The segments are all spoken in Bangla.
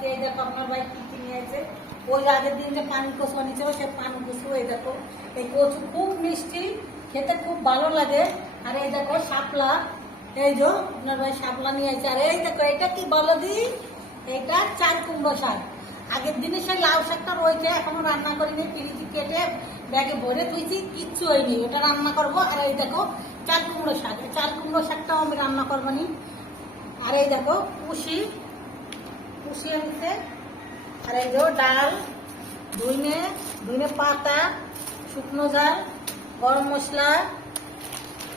আজকে এই দেখো আপনার ভাই কি কি নিয়েছে। ওই আগের দিন যে পানি কচু আনিয়েছিল সে পানি কচু, এই দেখো এই কচু খুব মিষ্টি, খেতে খুব ভালো লাগে। আর এই দেখো শাপলা, এই যে আপনার ভাই শাপলা নিয়েছে। আর এই দেখো এটা কি বলো দি, এটা চাল কুমড়ো শাক। আগের দিনে সেই লাউ শাকটা রয়েছে, এখনো রান্না করিনি, ফ্রিজে কেটে ব্যাগে ভরে তুইছি, কিচ্ছু হয়নি, ওটা রান্না করবো। আর এই দেখো চাল কুমড়ো শাক, চাল কুমড়ো শাকটাও আমি রান্না করবো নি। আর এই দেখো পুষি আনছে। আর এই যে ডাল, ধুইনে পাতা, শুকনো ঝাল, গরম মশলা,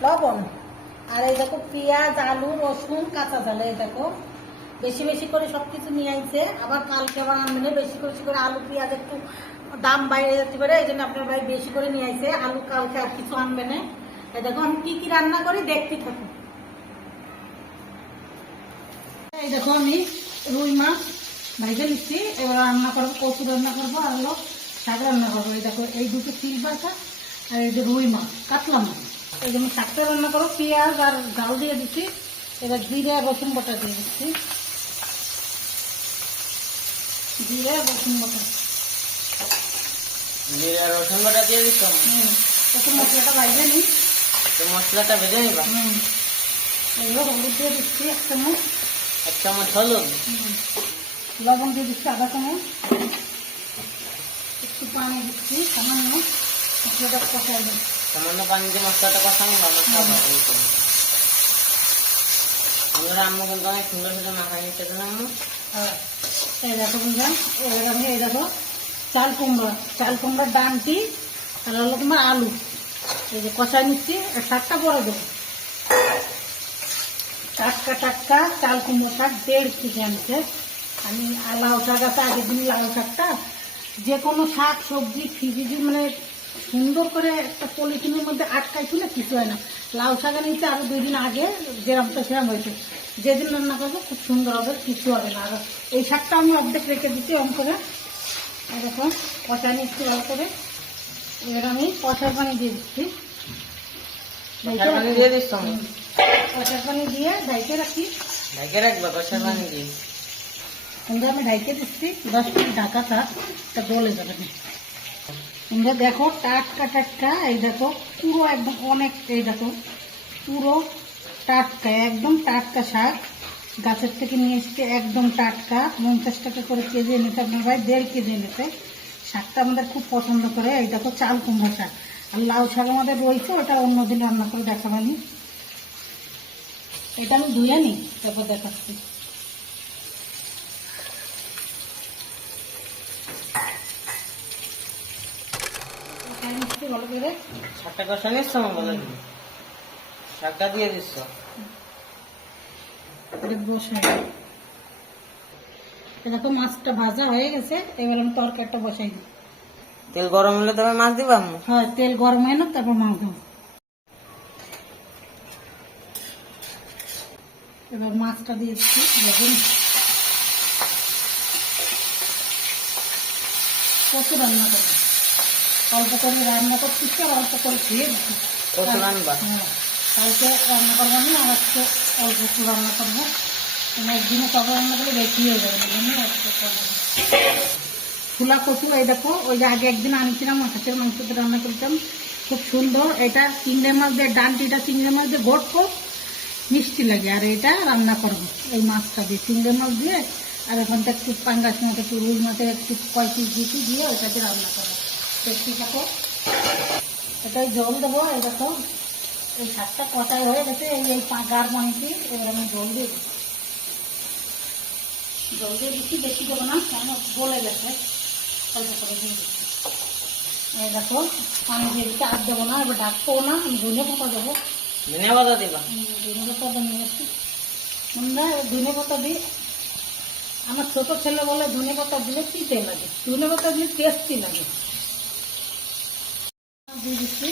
লবণ। আর এই দেখো পেঁয়াজ, আলু, রসুন, কাঁচা ঝাল। এই দেখো বেশি বেশি করে সবকিছু নিয়ে আইছে। আবার কালকে আবার আনবেন বেশি করে আলু পেঁয়াজ একটু দাম বাইরে যেতে পারে, এই জন্য আপনার ভাই বেশি করে নিয়ে আইছে। আলু কালকে আর কিছু আনবে না। এই দেখো আমি কি কি রান্না করি দেখতে থাকো। এই দেখো আমি রুই মাছ ভাইজে নিচ্ছি, এবার রান্না করবো, কচু রান্না করবো আর হলো শাক রান্না করবো। এই দেখো এই দুটো সিলভার শাক আর এই যে রুই মাছ, কাতলা মাছ। এই জন্য শাকটা রান্না করবো, পেঁয়াজ আর ডাল দিয়ে দিচ্ছি। এবার জিরা রসুন বাটা দিয়ে দিচ্ছি, জিরা রসুন বাটা দিয়ে দিচ্ছ। প্রথম মশলাটা ভাইজে নিই, মশলাটা ভেজে নিবা। এগুলো হলুদ দিয়ে দিচ্ছি 1 চামচ, 1 চামচ হলুদ, লবণ দিয়ে দিচ্ছি আধা চামচ, একটু পানি দিচ্ছি সামান্য, মশলাটা কষাই দিই। সামান্য পানি দিয়ে মশলাটা কষানো ভালো খাবো। আমরা আম্মু কিন্তু অনেক সুন্দর সুন্দর মাখাই নিতে দিলাম। এই দেখো বুঝলাম, এবার আমি এই দেখো চাল কুমড়ার ডানটি আর হলো তোমার আলু, এই যে কষাই নিচ্ছি। আর শাকটা পরে দেবো, টাটকা চাল কুমড়ো শাক 1.5 কেজি আনছে আমি। আর লাউ শাক আছে, আগের দিন লাউ শাকটা যে কোনো শাক সবজি ফ্রিজে মানে সুন্দর করে একটা পলিথিনের মধ্যে আটকাইছিল, কিছু হয় না। লাউ শাক নিচ্ছে আরো 2 দিন আগে, যেরকমটা সেরকম হয়েছে। যেদিন রান্না করবো খুব সুন্দর হবে, কিছু হবে না। আর এই শাকটা আমি অর্ধেক রেখে দিচ্ছি অন করে। এরকম কষাই নিচ্ছি ভালো করে। এবার আমি কষার পানি দিয়ে দিচ্ছি, কষার পানি দিয়ে ঢাইকে রাখি। রাখবা কষার পানি দিয়ে। কিন্তু আমি ঢাইকে দিচ্ছি 10 মিনিট, ঢাকা থাক, তা গলে যাবে না। তোমরা দেখো টাটকা, এই দেখো পুরো একদম অনেক, এই দেখো পুরো টাটকা, একদম টাটকা শাক, গাছের থেকে নিয়ে এসছে, একদম টাটকা। 50 টাকা করে কেজি এনেছে আপনার ভাই, 1.5 কেজি এনেছে। শাকটা আমাদের খুব পছন্দ করে। এই দেখো চাল কুমড়ো শাক আর লাউ শাক আমাদের রয়েছে, ওটা অন্যদিন রান্না করে দেখাবানি। এটা আমি ধুয়ে নিই, তারপর দেখাচ্ছি। ভালো করে শাকটা কষা নিচ্ছ, বলে শাকটা দিয়ে দিচ্ছ। দেখো মাছটা ভাজা হয়ে গেছে, এবার আমি তরকারিটা বসাই দিই। তেল গরম হলে তবে মাছ দিবা? হ্যাঁ, তেল গরম হয় না, তারপর মাছ দেবো। এবার মাছটা দিয়ে দিচ্ছি। দেখুন কত রান্না করবো, অল্প করে রান্না করছি আর অল্প করে খেয়ে দিচ্ছি। হ্যাঁ, কালকে রান্না করবো না, আর আজকে অল্প একটু রান্না করবো। একদিনে তবে রান্না করলে বেশি হয়ে যাবে। ফুলা কচু, এই দেখো ওই যে আগে একদিন আনছিলাম, হাঁসের মাংসতে রান্না করেছিলাম, খুব সুন্দর। এটা চিংড়ি মাছ দিয়ে ডানটিটা চিংড়ি মাছ দিয়ে ঘটবো, মিষ্টি লাগে। আর এটা রান্না করবো এই মাছটা দিয়ে, চিংড়ি মাছ দিয়ে। আর ওখানটা একটু পাঙ্গাস মাছ, একটু রুই মাছের একটু 5 পিস দিয়ে ওটাকে রান্না করবো। দেখতে থাকো, এটাই জল দেবো। এই দেখো এই শাকটা কষাই হয়ে গেছে, এই গার মাংসি। এবার আমি জল দিয়ে দিচ্ছি, বেশি দেবো না, কেন গলে গেছে, অল্প করে দিয়ে দিচ্ছি। এই দেখো পানি দিয়ে দিচ্ছি, আর দেবো না, এবার ডাকবো না। আমি ধনে পাতা দেবো, ধনে পাতা দিবা? ধনে পাতা নিয়ে আসছি আমরা। ধনে পাতা দিই, আমার ছোট ছেলে বলে ধনে পাতা দিলে তিতে লাগে, ধনে পাতা দিলে টেস্টি লাগে। দিয়ে দিচ্ছি,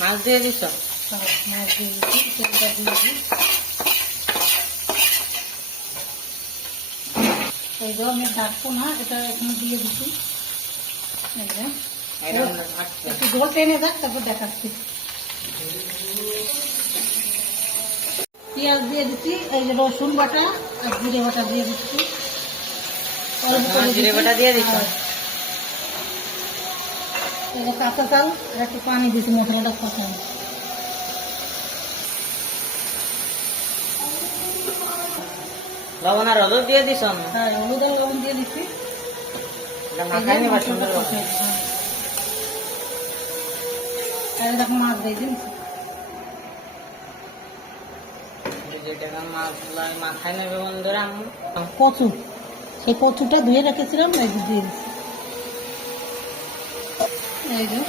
মাছ দিয়ে দিচ্ছ? মাছ দিয়ে দিচ্ছি, তেলটা দিয়ে দিই। এই যে আমি ডাকবো না, এটা এখানে দিয়ে দিচ্ছি। একটু জল টেনে যাক, তারপর দেখাচ্ছি। পেঁয়াজ দিয়ে দিচ্ছি, এই যে রসুন বাটা আর জিরে বাটা দিয়ে দিচ্ছি। অল্প করে জিরে দিচ্ছি। বাটা দিয়ে দিচ্ছ? হ্যাঁ। এই যে কাঁচা চাল আর একটু পানি দিচ্ছি মশলাটা কষানো। লবণ আর হলুদ দিয়ে দিছ? হ্যাঁ, হলুদ আর লবণ দিয়ে দিচ্ছি। মাখাই নিবা সুন্দর করে। আর এরকম মাছ দিয়ে দিন। যেটা মাছগুলো মাখাই নেবে বন্ধুরা। কচু, সেই কচুটা ধুয়ে রেখেছিলাম, এই যে দিয়ে দিচ্ছি। এই যে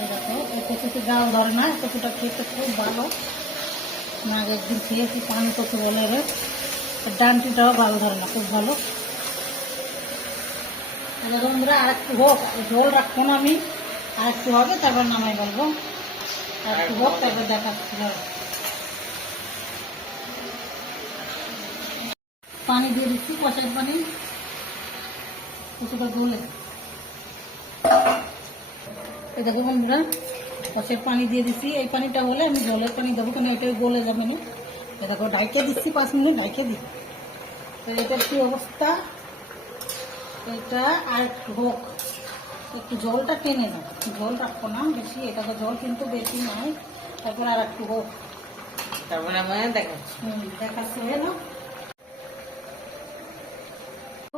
এই দেখো, এই কচুতে গাও ধরে না, কচুটা খেতে খুব ভালো। না একদিন খেয়েছি পানি কচু বলে রে, ডানটিটাও গাও ধরে না, খুব ভালো। বন্ধুরা আর একটু হোক, ঝোল রাখবো না আমি, আর একটু হবে তারপর নামাই বলবো। আর একটু হোক তারপর দেখাচ্ছি। পানি দিয়ে দিচ্ছি, কষার পানি, কচুটা গলে। এই দেখো বন্ধুরা, কষের পানি দিয়ে দিচ্ছি। এই পানিটা হলে আমি জলের পানি দেবো, কেন এটাই গলে যাবে না। এই দেখো ঢাইকে দিচ্ছি, 5 মিনিট ঢাইকে দিই। তো এটার কি অবস্থা, এটা আর একটু হোক, একটু জলটা টেনে যাবে, জল রাখবো না বেশি, এটা তো জল কিন্তু বেশি নাই। তারপর আর একটু হোক, তারপরে আমি দেখাচ্ছি। দেখাচ্ছে না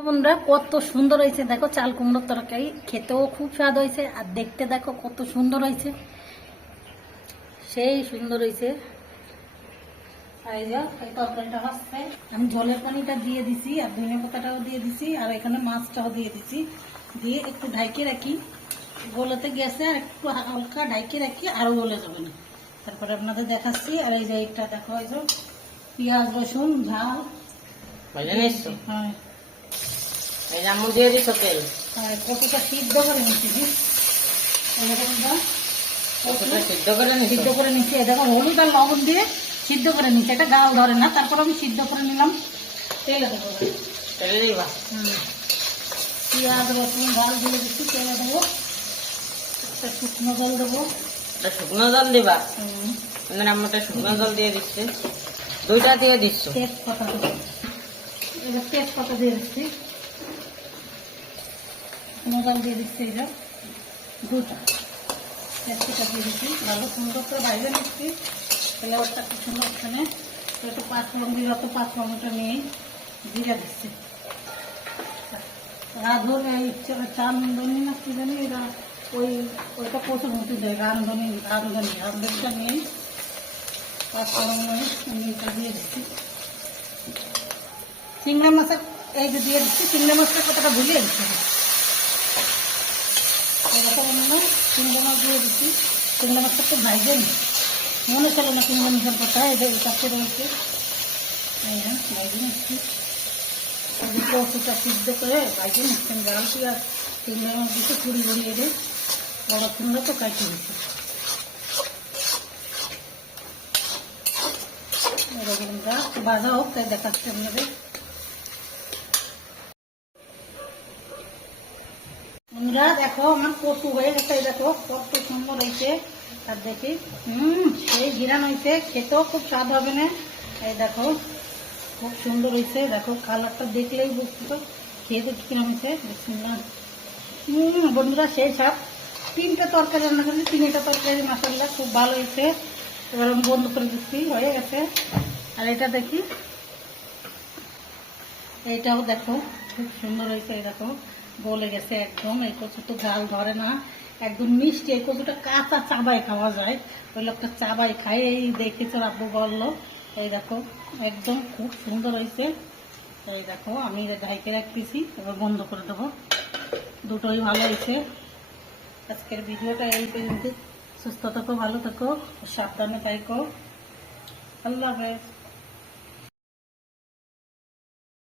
বন্ধুরা, কত সুন্দর হয়েছে দেখো। চাল কুমড়োর তরকারি খেতেও খুব স্বাদ হয়েছে, আর দেখতে দেখো কত সুন্দর হয়েছে, সেই সুন্দর হয়েছে। আর এই যে এই তরকারিটা হচ্ছে, আমি জলের পানিটা দিয়ে দিছি, আর ধনে পাতাটাও দিয়ে দিছি, আর এখানে মাছটাও দিয়ে দিছি, দিয়ে একটু ঢাইকে রাখি। গলতে গেছে, আর একটু হালকা ঢাইকে রাখি, আরো গলে যাবে না। তারপরে আপনাদের দেখাচ্ছি। আর এই যে এটা দেখো, এই যে পেঁয়াজ রসুন ঝাল। বুঝে নিচ্ছ? হ্যাঁ, এই যে আমু দিয়ে দিচ্ছ তেল। কতটা সিদ্ধ করে নিচ্ছি, কতটা সিদ্ধ করে নিচ্ছ? সিদ্ধ করে নিচ্ছি। দেখো হলুদ আর লবণ দিয়ে সিদ্ধ করে নিচ্ছি, এটা গাল ধরে না। তারপর আমি সিদ্ধ করে নিলাম, তেলে দেবো। তেলে দিবা? পেঁয়াজ রসুন ঝাল দিয়ে দিচ্ছি, তেলে দেবো। একটা শুকনো জল দেবো। শুকনো জল দিবা? আমরা শুকনো জল দিয়ে দিচ্ছি, দুইটা দিয়ে দিচ্ছ। তেজপাতা দেবো, এবার তেজপাতা দিয়ে দিচ্ছি, শুকনো জল দিয়ে দিচ্ছি, এটা দুটা তেজপাতা দিয়ে দিচ্ছি। ভালো সুন্দর করে বাইরে নিচ্ছি, ফ্লেভারটা খুব সুন্দর। এখানে একটু 5 ফোড়ন দিলে, তো 5 ফোড়নটা নিয়ে জিরা দিচ্ছি। রাঁধুনি এই চান্দনি না কি জানি, এরা ওইটা প্রচুর মতো দেয়, রাঁধুনিটা নিয়ে 5 ফোড়ন এটা দিয়ে দিচ্ছি। চিংড়া মাছের এই যে দিয়ে দিচ্ছি, চিংড়া মাছটা কতটা ভুলিয়ে দিচ্ছি। এরকম চিংড়া মাছ দিয়ে দিচ্ছি। চিংড়া মাছটা খুব ভাইজে নি, মনে চলে না চিংড়া মাছের কথা, এটা কাছে রয়েছে। এই না ভাইজে নিচ্ছি, কচুটা সিদ্ধ করে ভাইজে নিচ্ছেন। গাল পেঁয়াজ চিংড়া মাছ দিতে পুরি ভরিয়ে দেয়, বড় সুন্দর তো কাটতে দিচ্ছি। এরকম ভাজা হোক, তাই দেখাচ্ছি আপনাদের। বন্ধুরা দেখো, আমার কচু হয়ে গেছে, দেখো কত সুন্দর হয়েছে। আর দেখি সেই ঘিরান হয়েছে, খেতেও খুব স্বাদ হবে না। এই দেখো খুব সুন্দর হয়েছে, দেখো কালারটা দেখলেই বুঝতে তো, খেয়ে দেখি কিরম হয়েছে। দেখছিলাম বন্ধুরা, সেই স্বাদ। 3টা তরকারি রান্না করেছি, 3টা তরকারি মাসাল্লাহ খুব ভালো হয়েছে। এবার আমি বন্ধ করে দিচ্ছি, হয়ে গেছে। আর এটা দেখি, এইটাও দেখো খুব সুন্দর হয়েছে। এই দেখো গলে গেছে একদম। এই কচু তো গাল ধরে না, একদম মিষ্টি। এই কচুটা কাঁচা চাবাই খাওয়া যায়, ওই লোকটা চাবাই খায়, এই দেখেছে আব্বু বললো। এই দেখো একদম খুব সুন্দর হয়েছে। এই দেখো আমি ঢাইকে রাখতেছি, এবার বন্ধ করে দেবো। দুটোই ভালো হয়েছে। আজকের ভিডিওটা এই পর্যন্ত। সুস্থ থাকো, ভালো থাকো, সাবধানে থাকো। আল্লাহ হাফেজ।